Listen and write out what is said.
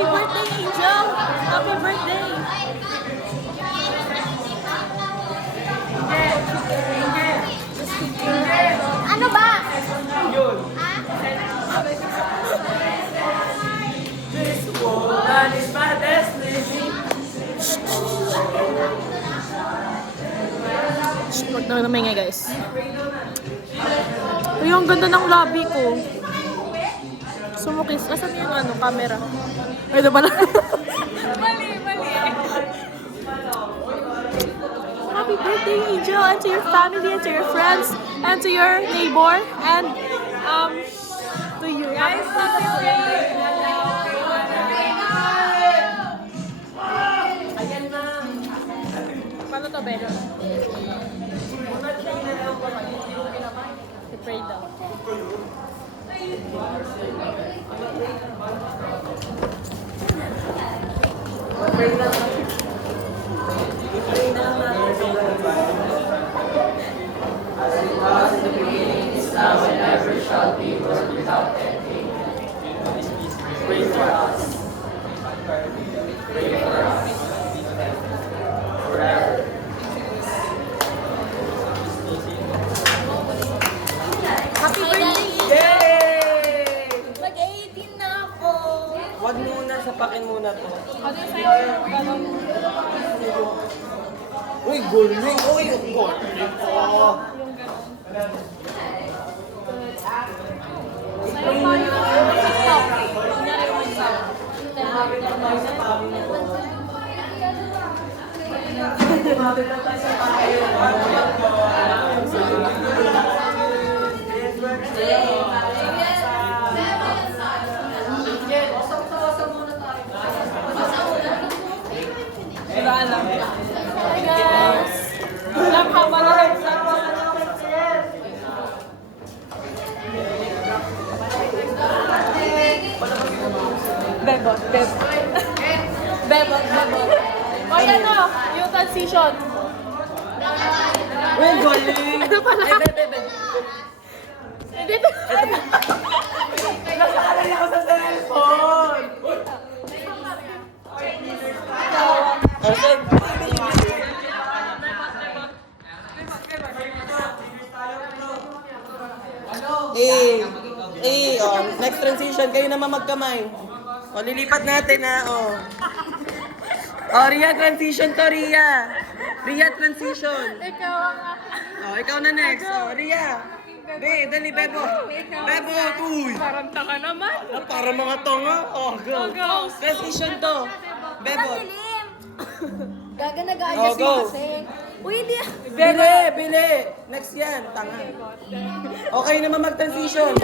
Happy birthday, Angel! Happy birthday! Ano ba? This woman is my destiny. Huwag na naman nga, guys. Uy, ang ganda ng lobby ko. Sumukis. Asan yung ano, camera? Ay, ito pala. Mali. Happy birthday, Angel, and to your family, and to your friends, and to your neighbor, and to you. Guys, happy birthday! Paano to, Ben? I-pray daw. Happy birthday! Yay! Mag-18 na ako. Wag muna, sapakin muna to. Ano yung sa'yo? Uy, gulling! Uy, gulling! Oh. Sa'yo pa yung TikTok. Kunyari yung mag-sub. Wala alam. Hi guys! Alam ka ba na Bebot. O yan o, yung transition. Uy, gulling! Ano pala? Ay, bebe. Hindi. Nasakalala ko sa cellphone! Okay. Next transition, kayo naman magkamay. Lilipat natin oh. Ria, transition to, Ria. Ria, transition. Ikaw ang Ikaw na next. Ria. Dali, Bebo. Bebo, uy. parang tanga naman. Para mga tonga. Go. Go. Transition to. Bebo. Gaga Oh, nag-adjust go. kasi. Uy, hindi. Bili. Next yan, tanga. Okay naman mag-transition.